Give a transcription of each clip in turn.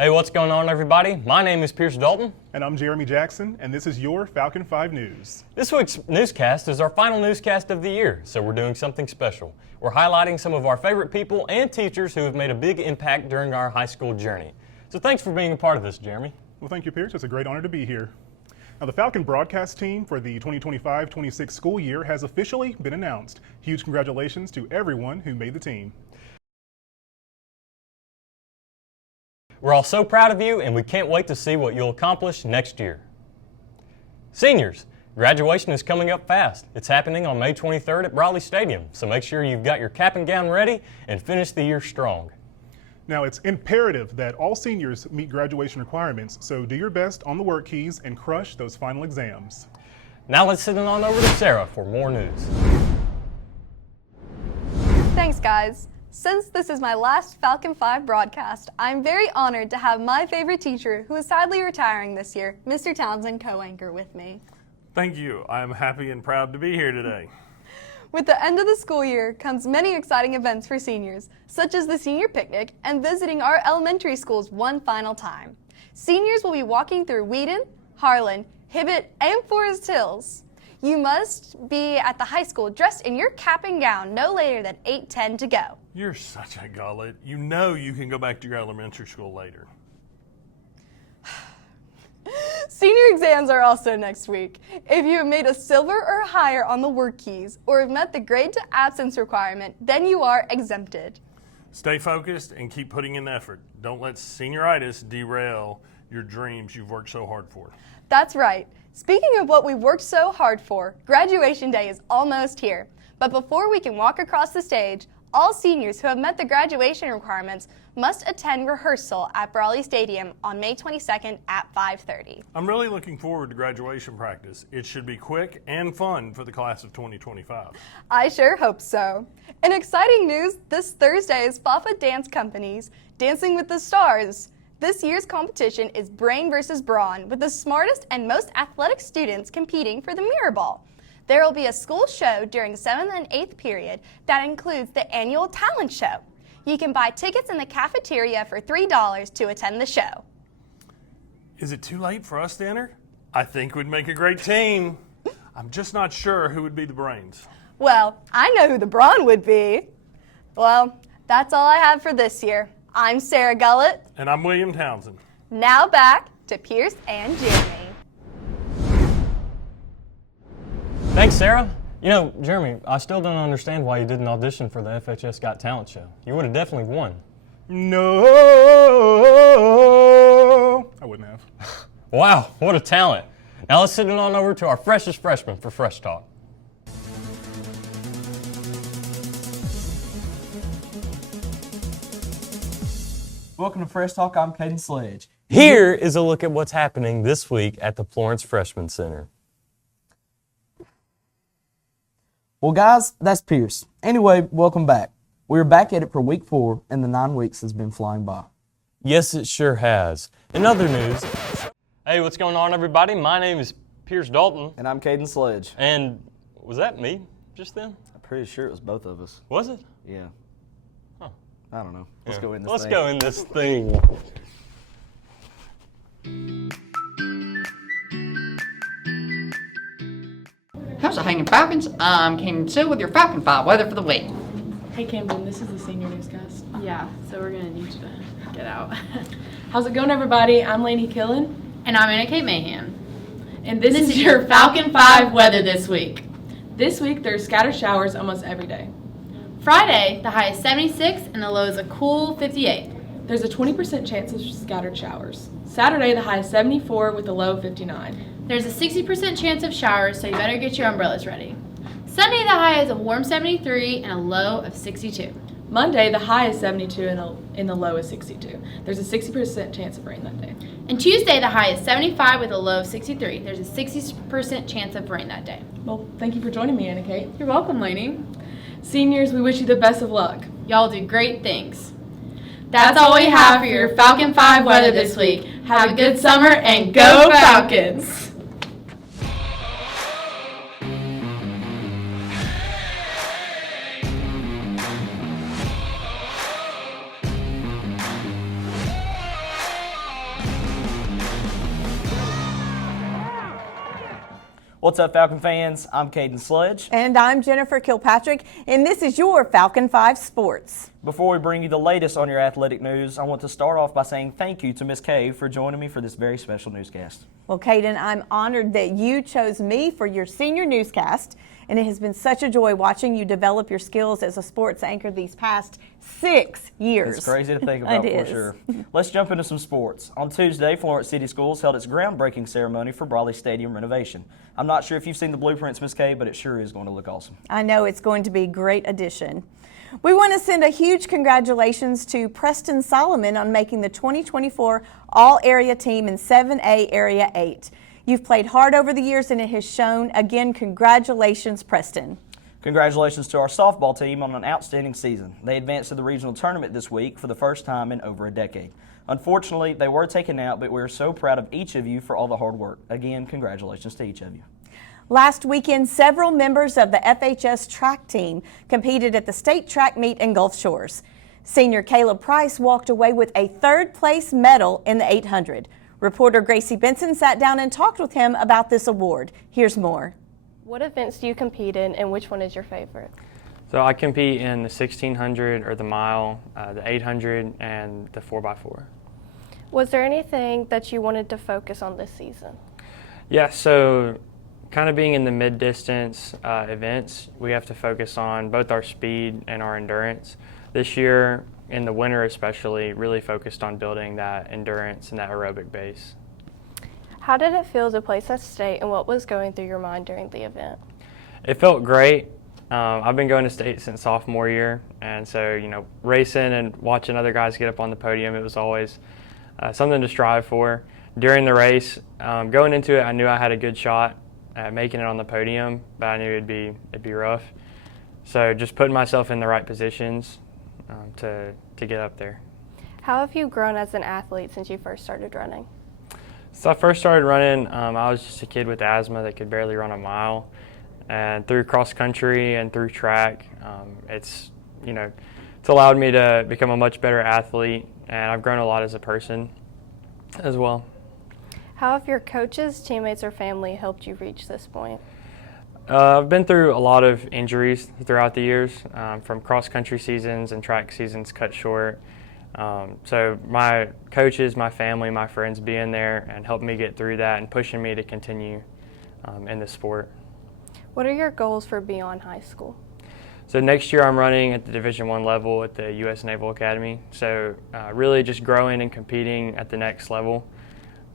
Hey, what's going on, everybody? My name is Pierce Dalton. And I'm Jeremy Jackson, and this is your Falcon 5 News. This week's newscast is our final newscast of the year, so we're doing something special. We're highlighting some of our favorite people and teachers who have made a big impact during our high school journey. So thanks for being a part of this, Jeremy. Well, thank you, Pierce. It's a great honor to be here. Now, the Falcon broadcast team for the 2025-26 school year has officially been announced. Huge congratulations to everyone who made the team. We're all so proud of you, and we can't wait to see what you'll accomplish next year. Seniors, graduation is coming up fast. It's happening on May 23rd at Brawley Stadium, so make sure you've got your cap and gown ready and finish the year strong. Now, it's imperative that all seniors meet graduation requirements, so do your best on the work keys and crush those final exams. Now let's send it on over to Sarah for more news. Thanks, guys. Since this is my last Falcon 5 broadcast, I'm very honored to have my favorite teacher, who is sadly retiring this year, Mr. Townsend, co-anchor with me. Thank you. I am happy and proud to be here today. With the end of the school year comes many exciting events for seniors, such as the senior picnic and visiting our elementary schools one final time. Seniors will be walking through Wheaton, Harlan, Hibbett, and Forest Hills. You must be at the high school dressed in your cap and gown no later than 8:10 to go. You're such a gullet. You know you can go back to your elementary school later. Senior exams are also next week. If you have made a silver or higher on the work keys or have met the grade to absence requirement, then you are exempted. Stay focused and keep putting in effort. Don't let senioritis derail your dreams you've worked so hard for. That's right. Speaking of what we've worked so hard for, graduation day is almost here. But before we can walk across the stage, all seniors who have met the graduation requirements must attend rehearsal at Brawley Stadium on May 22nd at 5:30. I'm really looking forward to graduation practice. It should be quick and fun for the class of 2025. I sure hope so. In exciting news, this Thursday is Fafa Dance Company's Dancing with the Stars. This year's competition is brain versus brawn, with the smartest and most athletic students competing for the mirror ball. There will be a school show during 7th and 8th period that includes the annual talent show. You can buy tickets in the cafeteria for $3 to attend the show. Is it too late for us to enter? I think we'd make a great team. I'm just not sure who would be the brains. Well, I know who the brawn would be. Well, that's all I have for this year. I'm Sarah Gullett. And I'm William Townsend. Now back to Pierce and Jeremy. Thanks, Sarah. You know, Jeremy, I still don't understand why you didn't audition for the FHS Got Talent show. You would have definitely won. No, I wouldn't have. Wow, what a talent. Now let's send it on over to our freshest freshman for Fresh Talk. Welcome to Fresh Talk. I'm Caden Sledge. Here is a look at what's happening this week at the Florence Freshman Center. Well, guys, that's Pierce. Anyway, welcome back. We're back at it for week 4, and the 9 weeks has been flying by. Yes, it sure has. In other news, hey, what's going on, everybody? My name is Pierce Dalton. And I'm Caden Sledge. And was that me just then? I'm pretty sure it was both of us. Was it? Yeah. Huh. I don't know. Let's Yeah. go in this Let's thing. go in this thing. How's it hanging, Falcons? I'm Camden Sill with your Falcon 5 weather for the week. Hey Camden, this is the Senior Newscast. Yeah, so we're gonna need you to get out. How's it going, everybody? I'm Lainey Killen. And I'm Anna Kate Mahan. And this is your Falcon 5 weather this week. This week, there's scattered showers almost every day. Friday, the high is 76 and the low is a cool 58. There's a 20% chance of scattered showers. Saturday, the high is 74 with a low of 59. There's a 60% chance of showers, so you better get your umbrellas ready. Sunday, the high is a warm 73 and a low of 62. Monday, the high is 72 and the low is 62. There's a 60% chance of rain that day. And Tuesday, the high is 75 with a low of 63. There's a 60% chance of rain that day. Well, thank you for joining me, Anna Kate. You're welcome, Lainey. Seniors, we wish you the best of luck. Y'all do great things. That's all we have for your Falcon 5 weather this week. Have a good summer and go Falcons! What's up, Falcon fans? I'm Caden Sledge. And I'm Jennifer Kilpatrick, and this is your Falcon 5 Sports. Before we bring you the latest on your athletic news, I want to start off by saying thank you to Miss Kay for joining me for this very special newscast. Well, Caden, I'm honored that you chose me for your senior newscast, and it has been such a joy watching you develop your skills as a sports anchor these past 6 years. It's crazy to think about for sure. Let's jump into some sports. On Tuesday, Florence City Schools held its groundbreaking ceremony for Brawley Stadium renovation. I'm not sure if you've seen the blueprints, Miss Kay, but it sure is going to look awesome. I know it's going to be a great addition. We want to send a huge congratulations to Preston Solomon on making the 2024 All-Area Team in 7A Area 8. You've played hard over the years and it has shown. Again, congratulations, Preston. Congratulations to our softball team on an outstanding season. They advanced to the regional tournament this week for the first time in over a decade. Unfortunately, they were taken out, but we're so proud of each of you for all the hard work. Again, congratulations to each of you. Last weekend, several members of the FHS track team competed at the state track meet in Gulf Shores. Senior Caleb Price walked away with a third-place medal in the 800. Reporter Gracie Benson sat down and talked with him about this award. Here's more. What events do you compete in, and which one is your favorite? So I compete in the 1600 or the mile, the 800, and the 4x4. Was there anything that you wanted to focus on this season? Yeah, so kind of being in the mid-distance events, we have to focus on both our speed and our endurance. This year, in the winter especially, really focused on building that endurance and that aerobic base. How did it feel to place at state, and what was going through your mind during the event? It felt great. I've been going to state since sophomore year, and so, racing and watching other guys get up on the podium, it was always something to strive for. During the race, going into it, I knew I had a good shot at making it on the podium, but I knew it'd be rough. So just putting myself in the right positions to get up there. How have you grown as an athlete since you first started running? So I first started running, I was just a kid with asthma that could barely run a mile. And through cross country and through track, it's allowed me to become a much better athlete, and I've grown a lot as a person as well. How have your coaches, teammates, or family helped you reach this point? I've been through a lot of injuries throughout the years, from cross-country seasons and track seasons cut short. So my coaches, my family, my friends being there and helping me get through that and pushing me to continue in the sport. What are your goals for beyond high school? So next year I'm running at the Division I level at the U.S. Naval Academy. So really just growing and competing at the next level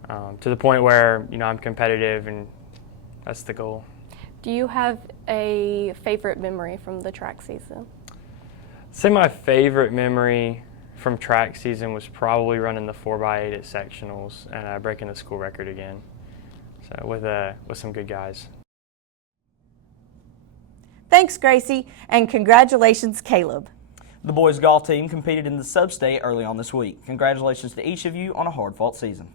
to the point where I'm competitive, and that's the goal. Do you have a favorite memory from the track season? I'd say my favorite memory from track season was probably running the 4x8 at sectionals and breaking the school record again. So with some good guys. Thanks, Gracie, and congratulations, Caleb. The boys golf team competed in the sub-state early on this week. Congratulations to each of you on a hard-fought season.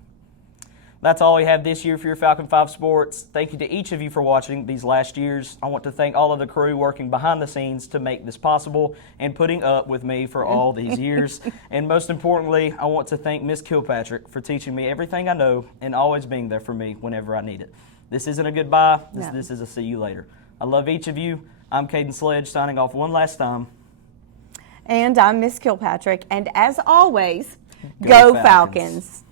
That's all we have this year for your Falcon 5 Sports. Thank you to each of you for watching these last years. I want to thank all of the crew working behind the scenes to make this possible and putting up with me for all these years. And most importantly, I want to thank Miss Kilpatrick for teaching me everything I know and always being there for me whenever I need it. This isn't a goodbye. This is a see you later. I love each of you. I'm Caden Sledge signing off one last time. And I'm Miss Kilpatrick. And as always, go Falcons.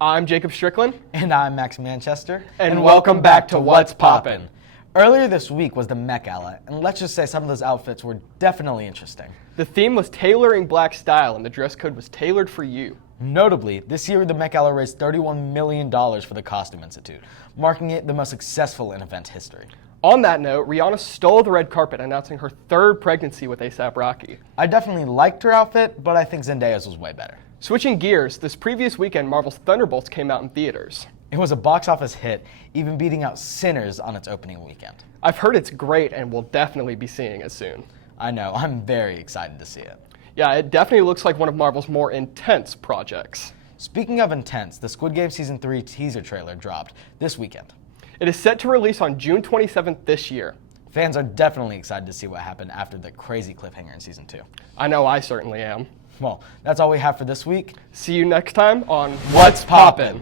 I'm Jacob Strickland. And I'm Max Manchester. And welcome back to What's Poppin'. Earlier this week was the Met Gala, and let's just say some of those outfits were definitely interesting. The theme was tailoring black style, and the dress code was tailored for you. Notably, this year the Met Gala raised $31 million for the Costume Institute, marking it the most successful in event history. On that note, Rihanna stole the red carpet, announcing her third pregnancy with A$AP Rocky. I definitely liked her outfit, but I think Zendaya's was way better. Switching gears, this previous weekend, Marvel's Thunderbolts came out in theaters. It was a box office hit, even beating out Sinners on its opening weekend. I've heard it's great, and we'll definitely be seeing it soon. I know, I'm very excited to see it. Yeah, it definitely looks like one of Marvel's more intense projects. Speaking of intense, the Squid Game Season 3 teaser trailer dropped this weekend. It is set to release on June 27th this year. Fans are definitely excited to see what happened after the crazy cliffhanger in Season 2. I know I certainly am. Well, that's all we have for this week. See you next time on What's Poppin'.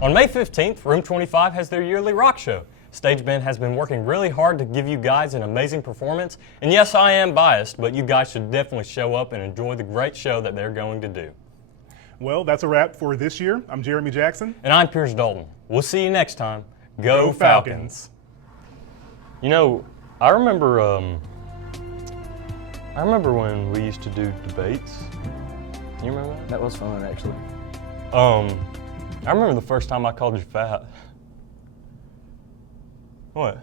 On May 15th, Room 25 has their yearly rock show. Stage Band has been working really hard to give you guys an amazing performance. And yes, I am biased, but you guys should definitely show up and enjoy the great show that they're going to do. Well, that's a wrap for this year. I'm Jeremy Jackson. And I'm Pierce Dalton. We'll see you next time. Go Falcons. You know, I remember when we used to do debates. You remember that? That was fun, actually. I remember the first time I called you fat. What?